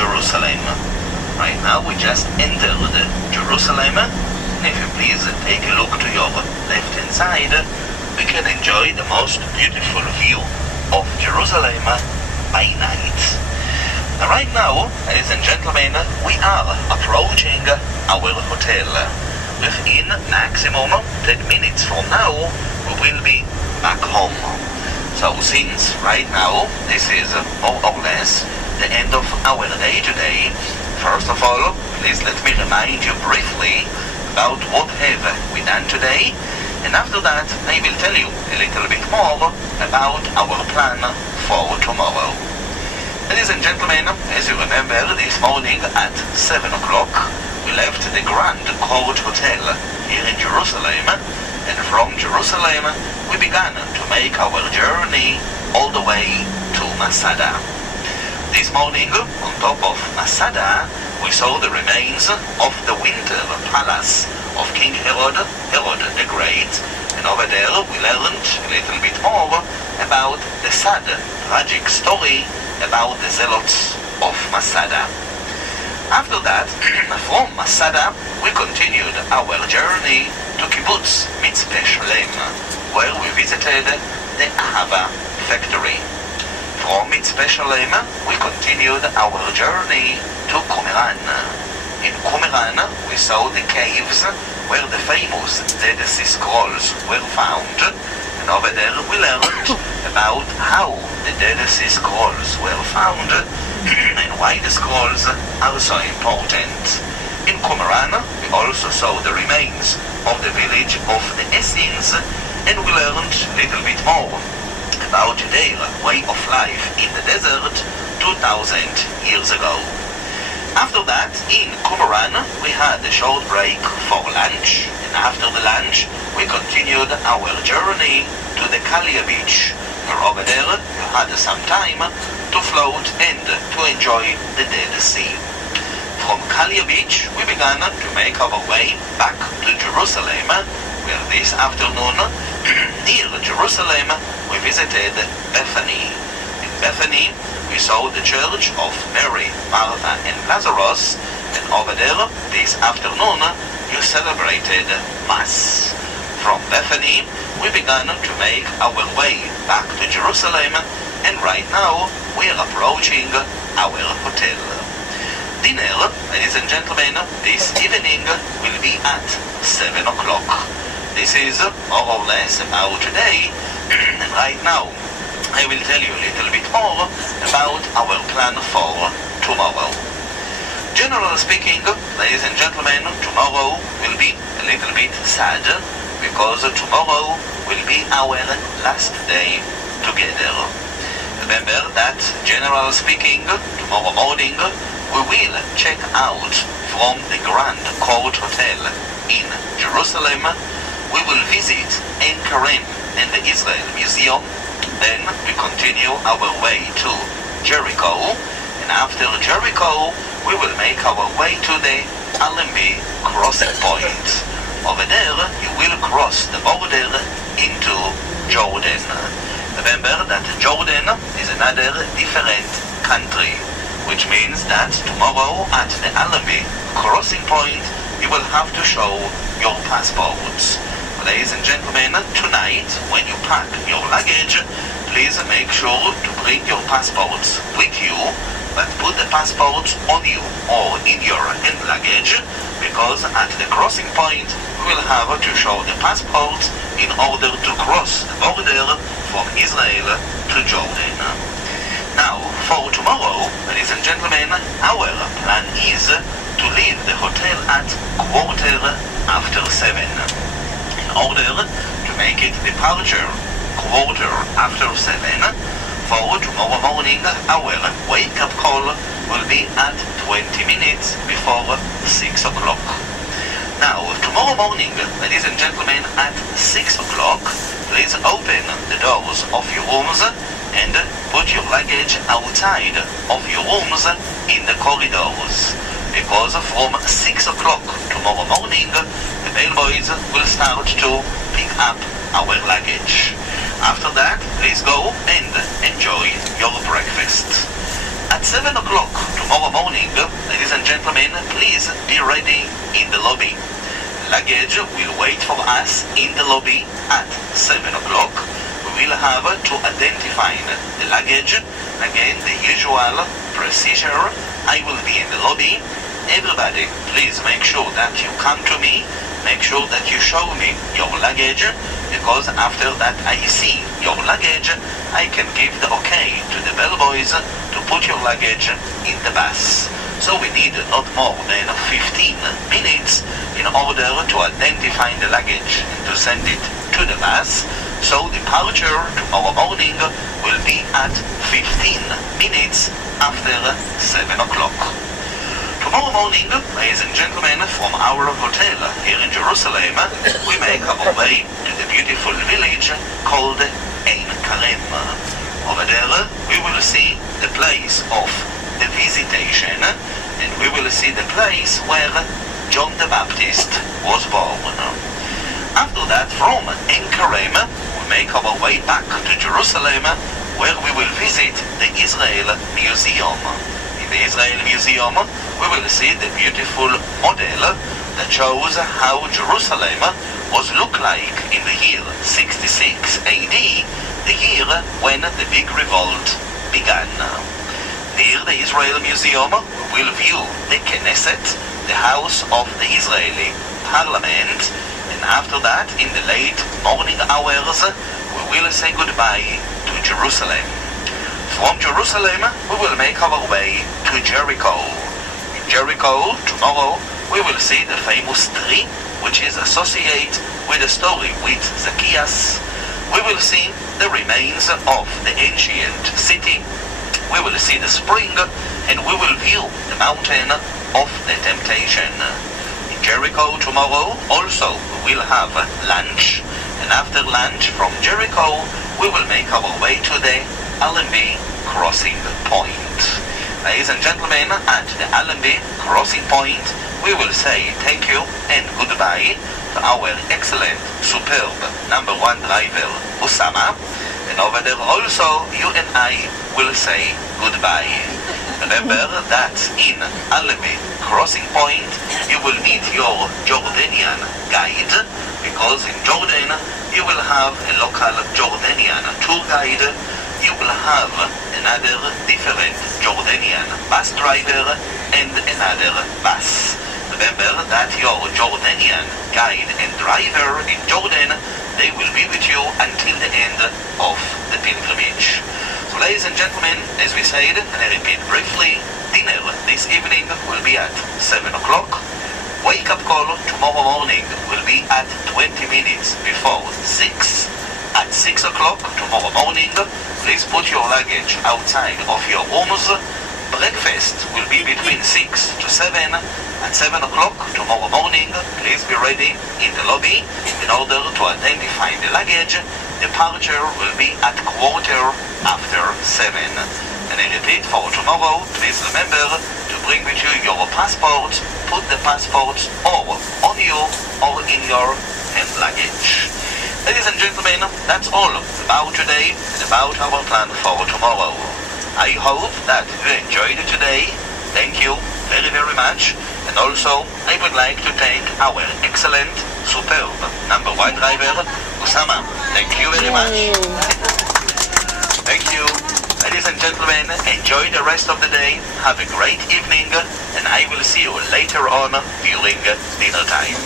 Jerusalem. Right now we just entered Jerusalem, and if you please take a look to your left hand side, we can enjoy the most beautiful view of Jerusalem by night. Right now, ladies and gentlemen, we are approaching our hotel. Within maximum 10 minutes from now, we will be back home. So since right now this is more or less the end of our day today, first of all, please let me remind you briefly about what have we done today, and after that I will tell you a little bit more about our plan for tomorrow. Ladies and gentlemen, as you remember, this morning at 7 o'clock we left the Grand Court Hotel here in Jerusalem, and from Jerusalem we began to make our journey all the way to Masada. This morning, on top of Masada, we saw the remains of the winter palace of King Herod the Great, and over there we learned a little bit more about the sad, tragic story about the zealots of Masada. After that, from Masada, we continued our journey to Kibbutz Mitzpeh Shalem, where we visited the Ahava factory. From Mitzpeh Shalem, we continued our journey to Qumran. In Qumran, we saw the caves where the famous Dead Sea Scrolls were found, and over there we learned about how the Dead Sea Scrolls were found and why the scrolls are so important. In Qumran, we also saw the remains of the village of the Essenes, and we learned a little bit more about their way of life in the desert 2,000 years ago. After that, in Qumran, we had a short break for lunch, and after the lunch, we continued our journey to the Kalia beach, where over there you had some time to float and to enjoy the Dead Sea. From Kalia beach, we began to make our way back to Jerusalem, where this afternoon, near Jerusalem, we visited Bethany. In Bethany, we saw the church of Mary, Martha, and Lazarus, and over there, this afternoon, you celebrated Mass. From Bethany, we began to make our way back to Jerusalem, and right now, we are approaching our hotel. Dinner, ladies and gentlemen, this evening will be at 7 o'clock. This is more or less about today, and right now, I will tell you a little bit more about our plan for tomorrow. Generally speaking, ladies and gentlemen, tomorrow will be a little bit sad, because tomorrow will be our last day together. Remember that, generally speaking, tomorrow morning we will check out from the Grand Court Hotel in Jerusalem. We will visit Ein Kerem and the Israel Museum. Then we continue our way to Jericho, and after Jericho we will make our way to the Allenby crossing point. Over there you will cross the border into Jordan. Remember that Jordan is another different country, which means that tomorrow at the Allenby crossing point you will have to show your passports. Ladies and gentlemen, tonight when you pack your luggage, please make sure to bring your passports with you, but put the passports on you or in your hand luggage, because at the crossing point we will have to show the passports in order to cross the border from Israel to Jordan. Now, for tomorrow, ladies and gentlemen, our plan is to leave the hotel at 7:15. In order to make it departure 7:15, for tomorrow morning our wake-up call will be at 20 minutes before 6 o'clock. Now, tomorrow morning, ladies and gentlemen, at 6 o'clock, please open the doors of your rooms and put your luggage outside of your rooms in the corridors, because from 6 o'clock tomorrow morning, the bellboys will start to pick up our luggage. After that, please go and enjoy your breakfast. At 7 o'clock tomorrow morning, please be ready in the lobby. Luggage will wait for us in the lobby at 7 o'clock. We will have to identify the luggage. Again, the usual procedure. I will be in the lobby. Everybody, please make sure that you come to me. Make sure that you show me your luggage, because after that I see your luggage, I can give the okay to the bellboys to put your luggage in the bus. So we need not more than 15 minutes in order to identify the luggage and to send it to the bus. So departure tomorrow morning will be at 15 minutes after 7 o'clock. Tomorrow morning, ladies and gentlemen, from our hotel here in Jerusalem, we make our way to the beautiful village called Ein Karem. Over there, we will see the place of the visitation, and we will see the place where John the Baptist was born. After that, from Ein Karem, we make our way back to Jerusalem, where we will visit the Israel Museum. In the Israel Museum, we will see the beautiful model that shows how Jerusalem was look like in the year 66 AD, the year when the big revolt began. Near the Israel Museum, we will view the Knesset, the house of the Israeli parliament, and after that, in the late morning hours, we will say goodbye to Jerusalem. From Jerusalem, we will make our way to Jericho. In Jericho, tomorrow, we will see the famous tree, which is associated with the story with Zacchaeus. We will see the remains of the ancient city. We will see the spring, and we will view the mountain of the temptation. In Jericho tomorrow, also, we will have lunch, and after lunch from Jericho, we will make our way to the Allenby crossing point. Ladies and gentlemen, at the Allenby crossing point, we will say thank you and goodbye to our excellent, superb number one driver, Osama. And over there also, you and I will say goodbye. Remember that in Allenby crossing point, you will need your Jordanian guide, because in Jordan, you will have a local Jordanian tour guide. You will have another different Jordanian bus driver and another bus. Remember that your Jordanian guide and driver in Jordan, they will be with you until the end of the pilgrimage. So ladies and gentlemen, as we said, and I repeat briefly, dinner this evening will be at 7 o'clock. Wake-up call tomorrow morning will be at 20 minutes before 6. At 6 o'clock tomorrow morning, please put your luggage outside of your rooms. Breakfast will be between 6 to 7. At 7 o'clock tomorrow morning, please be ready in the lobby in order to identify the luggage. Departure will be at 7:15. And I repeat, for tomorrow, please remember to bring with you your passport. Put the passports or on you or in your hand luggage. Ladies and gentlemen, that's all about today and about our plan for tomorrow. I hope that you enjoyed it today. Thank you very, very much. And also, I would like to thank our excellent, superb number one driver, Osama. Thank you very much. Thank you. Ladies and gentlemen, enjoy the rest of the day. Have a great evening, and I will see you later on during dinner time.